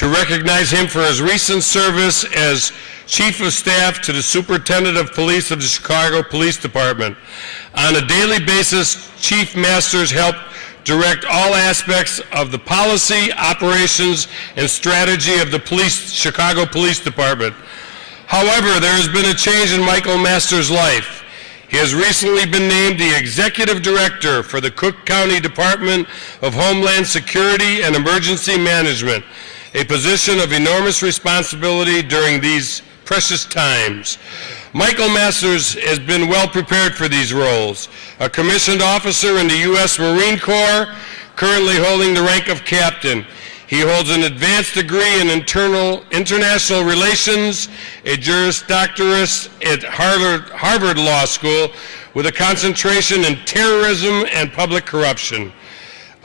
to recognize him for his recent service as Chief of Staff to the Superintendent of Police of the Chicago Police Department. On a daily basis, Chief Masters helped direct all aspects of the policy, operations, and strategy of the Chicago Police Department. However, there has been a change in Michael Masters' life. He has recently been named the Executive Director for the Cook County Department of Homeland Security and Emergency Management, a position of enormous responsibility during these precious times. Michael Masters has been well prepared for these roles. A commissioned officer in the U.S. Marine Corps, currently holding the rank of captain. He holds an advanced degree in international relations, a Juris Doctorate at Harvard Law School, with a concentration in terrorism and public corruption.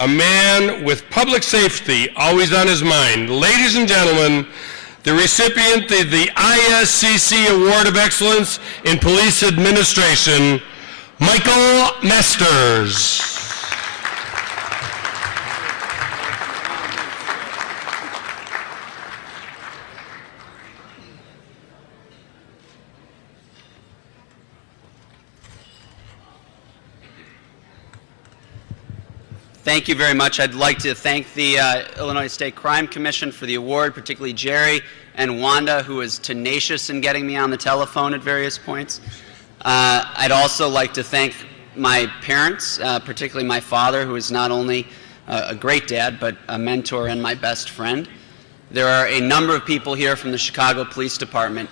A man with public safety always on his mind. Ladies and gentlemen, the recipient of the ISCC Award of Excellence in Police Administration, Michael Masters. Thank you very much. I'd like to thank the Illinois State Crime Commission for the award, particularly Jerry and Wanda, who was tenacious in getting me on the telephone at various points. I'd also like to thank my parents, particularly my father, who is not only a great dad, but a mentor and my best friend. There are a number of people here from the Chicago Police Department.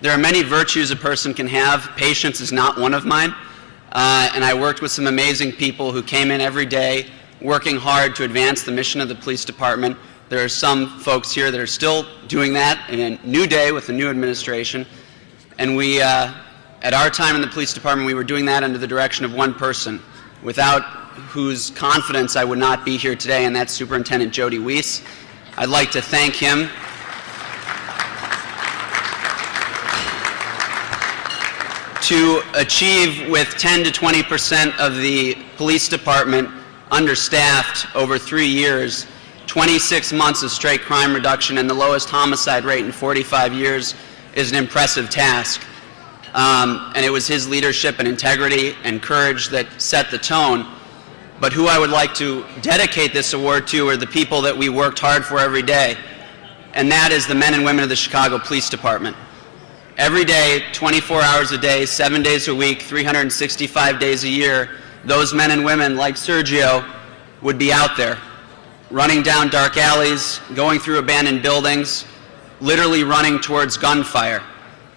There are many virtues a person can have. Patience is not one of mine. And I worked with some amazing people who came in every day working hard to advance the mission of the police department. There are some folks here that are still doing that in a new day with a new administration. And we, at our time in the police department, we were doing that under the direction of one person, without whose confidence I would not be here today, and that's Superintendent Jody Weiss. I'd like to thank him. To achieve with 10 to 20% of the police department understaffed over 3 years, 26 months of straight crime reduction and the lowest homicide rate in 45 years is an impressive task. And it was his leadership and integrity and courage that set the tone. But who I would like to dedicate this award to are the people that we worked hard for every day, and that is the men and women of the Chicago Police Department. Every day, 24 hours a day, 7 days a week, 365 days a year, those men and women like Sergio would be out there, running down dark alleys, going through abandoned buildings, literally running towards gunfire.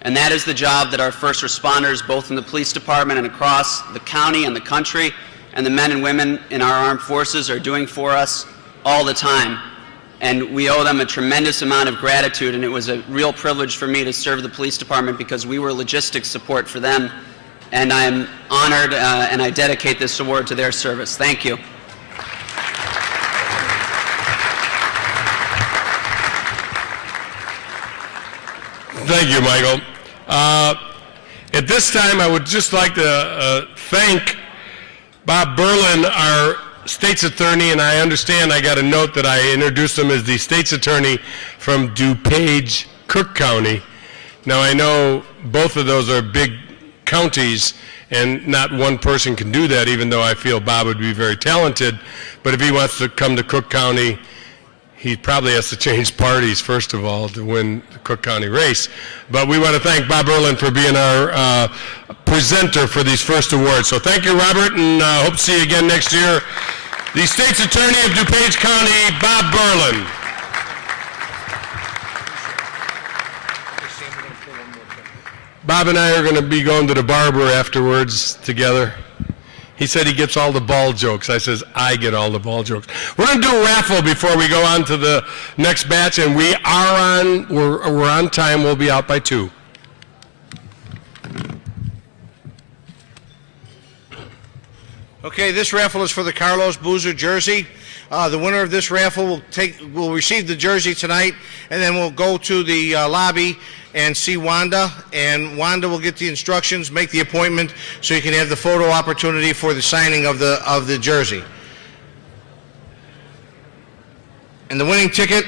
And that is the job that our first responders, both in the police department and across the county and the country, and the men and women in our armed forces are doing for us all the time. And we owe them a tremendous amount of gratitude, and it was a real privilege for me to serve the police department because we were logistics support for them. And I'm honored, and I dedicate this award to their service. Thank you. Thank you, Michael. At this time, I would just like to thank Bob Berlin, our state's attorney, and I understand I got a note that I introduced him as the state's attorney from DuPage, Cook County. Now, I know both of those are big counties, and not one person can do that, even though I feel Bob would be very talented. But if he wants to come to Cook County, he probably has to change parties, first of all, to win the Cook County race. But we want to thank Bob Berlin for being our presenter for these first awards. So thank you, Robert, and hope to see you again next year. The State's Attorney of DuPage County, Bob Berlin. Bob and I are going to be going to the barber afterwards together. He said he gets all the ball jokes. I says, I get all the ball jokes. We're going to do a raffle before we go on to the next batch, and we're on time. We'll be out by 2. Okay, this raffle is for the Carlos Boozer jersey. The winner of this raffle will receive the jersey tonight, and then we'll go to the lobby and see Wanda, and Wanda will get the instructions, make the appointment, so you can have the photo opportunity for the signing of the jersey. And the winning ticket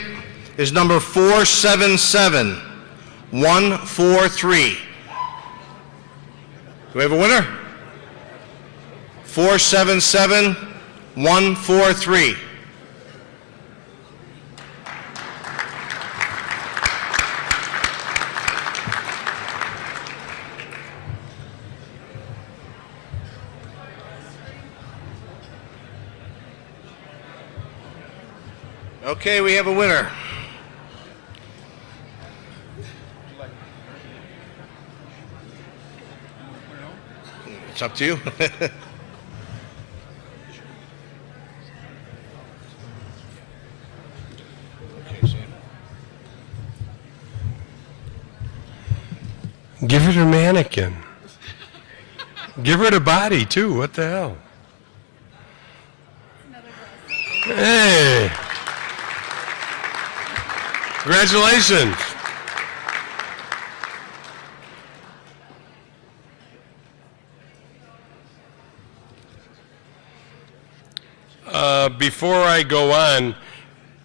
is number 477143. Do we have a winner? 477143. Okay, we have a winner. It's up to you. Give her a mannequin. Give her the body, too. What the hell? Hey. Congratulations. Before I go on,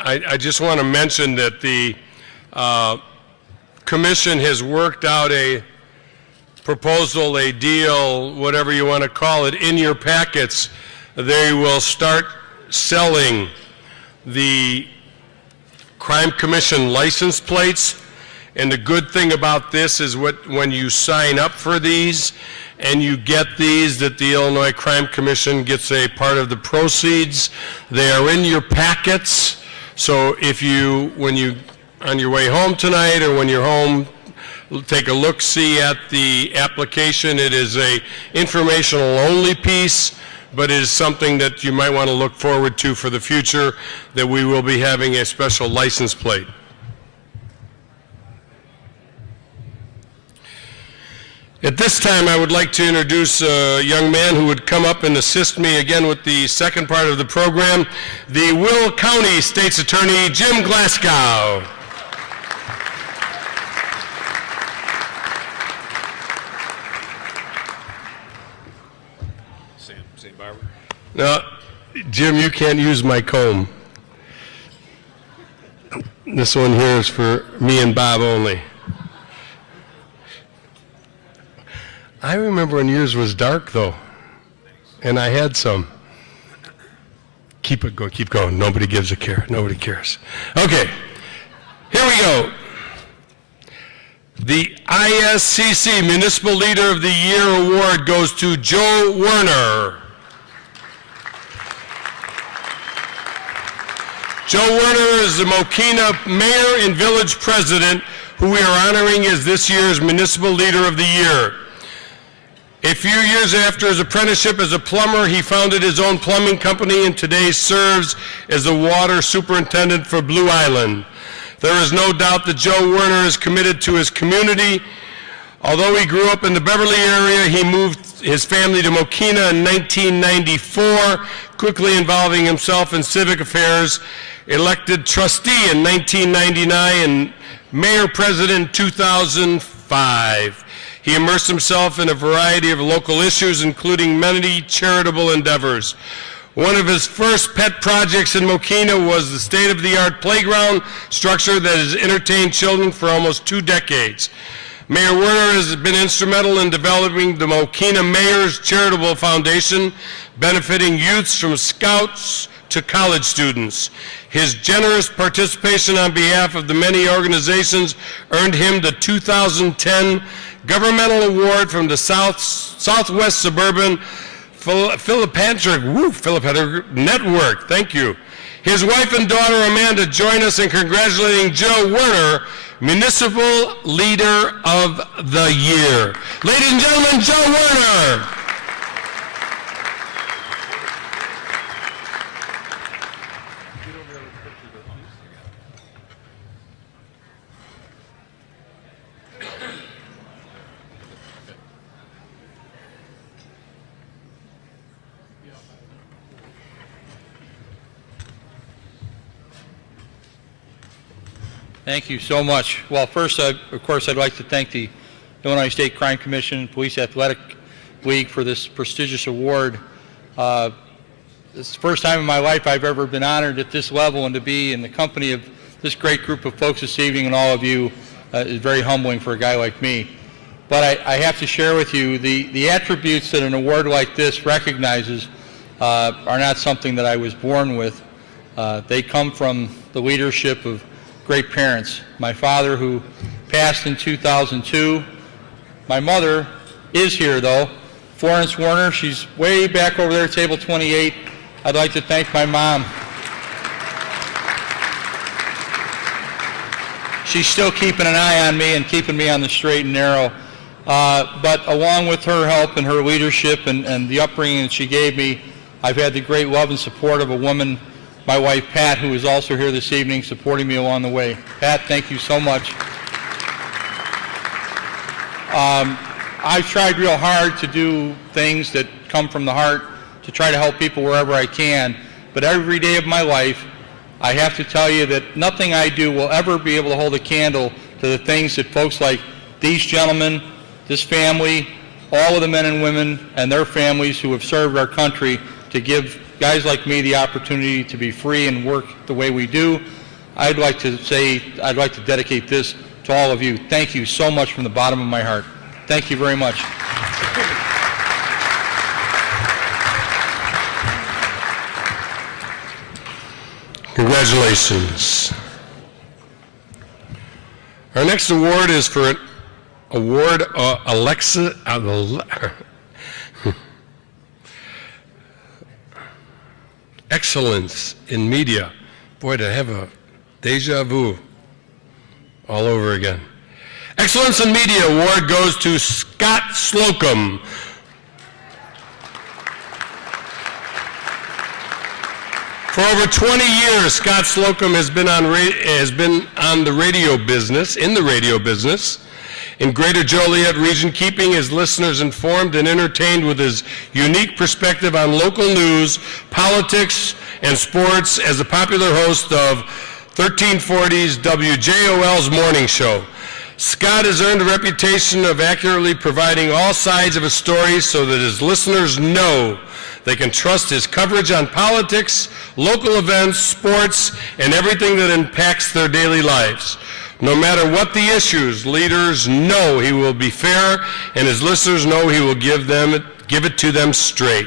I just want to mention that the Commission has worked out a proposal, a deal, whatever you want to call it, in your packets. They will start selling the Crime Commission license plates, and the good thing about this is when you sign up for these and you get these, that the Illinois Crime Commission gets a part of the proceeds. They are in your packets, so if you, when you, on your way home tonight or when you're home, take a look-see at the application. It is a informational-only piece, but it is something that you might want to look forward to for the future, that we will be having a special license plate. At this time, I would like to introduce a young man who would come up and assist me again with the second part of the program, the Will County State's Attorney, Jim Glasgow. St. Barbara. No, Jim, you can't use my comb. This one here is for me and Bob only. I remember when yours was dark, though, and I had some. Keep it going, keep going. Nobody gives a care. Nobody cares. Okay, here we go. The ISCC Municipal Leader of the Year Award goes to Joe Werner. Joe Werner is the Mokina Mayor and Village President, who we are honoring as this year's Municipal Leader of the Year. A few years after his apprenticeship as a plumber, he founded his own plumbing company and today serves as the water superintendent for Blue Island. There is no doubt that Joe Werner is committed to his community. Although he grew up in the Beverly area, he moved his family to Mokina in 1994, quickly involving himself in civic affairs, elected trustee in 1999 and mayor president in 2005. He immersed himself in a variety of local issues, including many charitable endeavors. One of his first pet projects in Mokina was the state-of-the-art playground structure that has entertained children for almost 2 decades. Mayor Werner has been instrumental in developing the Mokina Mayor's Charitable Foundation, benefiting youths from scouts to college students. His generous participation on behalf of the many organizations earned him the 2010 Governmental Award from the Southwest Suburban Philanthropic Network. Thank you. His wife and daughter Amanda join us in congratulating Joe Werner, Municipal Leader of the Year. Ladies and gentlemen, Joe Werner. Thank you so much. Well, first, of course, I'd like to thank the Illinois State Crime Commission and Police Athletic League for this prestigious award. This is the first time in my life I've ever been honored at this level, and to be in the company of this great group of folks this evening and all of you is very humbling for a guy like me. But I have to share with you the attributes that an award like this recognizes are not something that I was born with. They come from the leadership of great parents. My father, who passed in 2002. My mother is here, though, Florence Warner. She's way back over there, table 28. I'd like to thank my mom. She's still keeping an eye on me and keeping me on the straight and narrow. But along with her help and her leadership and the upbringing that she gave me, I've had the great love and support of a woman, my wife Pat, who is also here this evening supporting me along the way. Pat, thank you so much. I've tried real hard to do things that come from the heart to try to help people wherever I can, but every day of my life, I have to tell you that nothing I do will ever be able to hold a candle to the things that folks like these gentlemen, this family, all of the men and women and their families who have served our country to give guys like me the opportunity to be free and work the way we do. I'd like to dedicate this to all of you. Thank you so much from the bottom of my heart. Thank you very much. Congratulations. Our next award is for an award Excellence in Media. Boy, to have a deja vu all over again. Excellence in Media Award goes to Scott Slocum. For over 20 years, Scott Slocum has been on the radio business, in the radio business, in Greater Joliet region, keeping his listeners informed and entertained with his unique perspective on local news, politics, and sports as a popular host of 1340's WJOL's morning show. Scott has earned a reputation of accurately providing all sides of a story so that his listeners know they can trust his coverage on politics, local events, sports, and everything that impacts their daily lives. No matter what the issues, leaders know he will be fair, and his listeners know he will give it to them straight.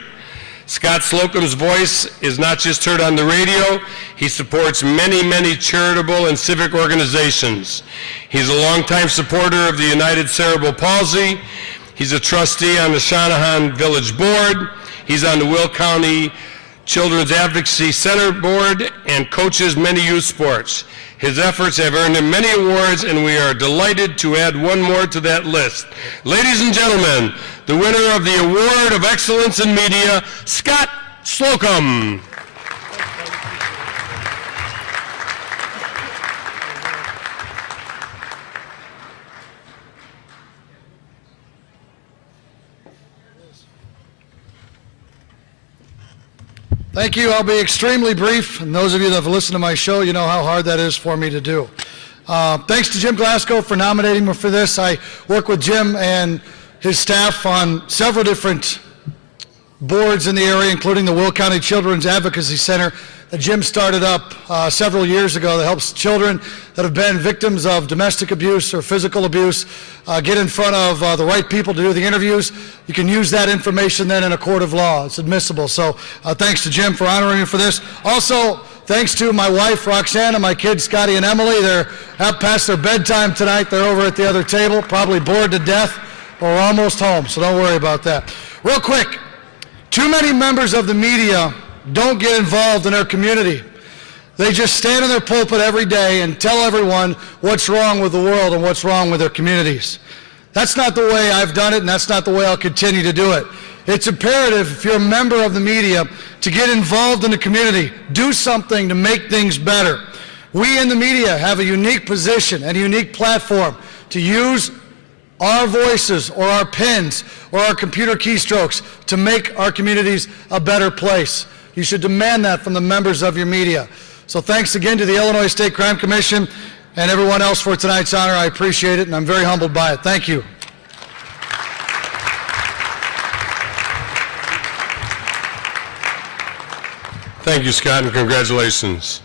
Scott Slocum's voice is not just heard on the radio, he supports many, many charitable and civic organizations. He's a longtime supporter of the United Cerebral Palsy. He's a trustee on the Shanahan Village Board. He's on the Will County Children's Advocacy Center Board and coaches many youth sports. His efforts have earned him many awards, and we are delighted to add one more to that list. Ladies and gentlemen, the winner of the Award of Excellence in Media, Scott Slocum. Thank you. I'll be extremely brief. And those of you that have listened to my show, you know how hard that is for me to do. Thanks to Jim Glasgow for nominating me for this. I work with Jim and his staff on several different boards in the area, including the Will County Children's Advocacy Center that Jim started up several years ago that helps children that have been victims of domestic abuse or physical abuse get in front of the right people to do the interviews. You can use that information then in a court of law. It's admissible. So thanks to Jim for honoring me for this. Also, thanks to my wife, Roxanne, and my kids, Scotty and Emily. They're out past their bedtime tonight. They're over at the other table, probably bored to death, but we're almost home, so don't worry about that. Real quick, too many members of the media don't get involved in their community. They just stand in their pulpit every day and tell everyone what's wrong with the world and what's wrong with their communities. That's not the way I've done it, and that's not the way I'll continue to do it. It's imperative, if you're a member of the media, to get involved in the community. Do something to make things better. We in the media have a unique position and a unique platform to use our voices or our pens or our computer keystrokes to make our communities a better place. You should demand that from the members of your media. So thanks again to the Illinois State Crime Commission and everyone else for tonight's honor. I appreciate it, and I'm very humbled by it. Thank you. Thank you, Scott, and congratulations.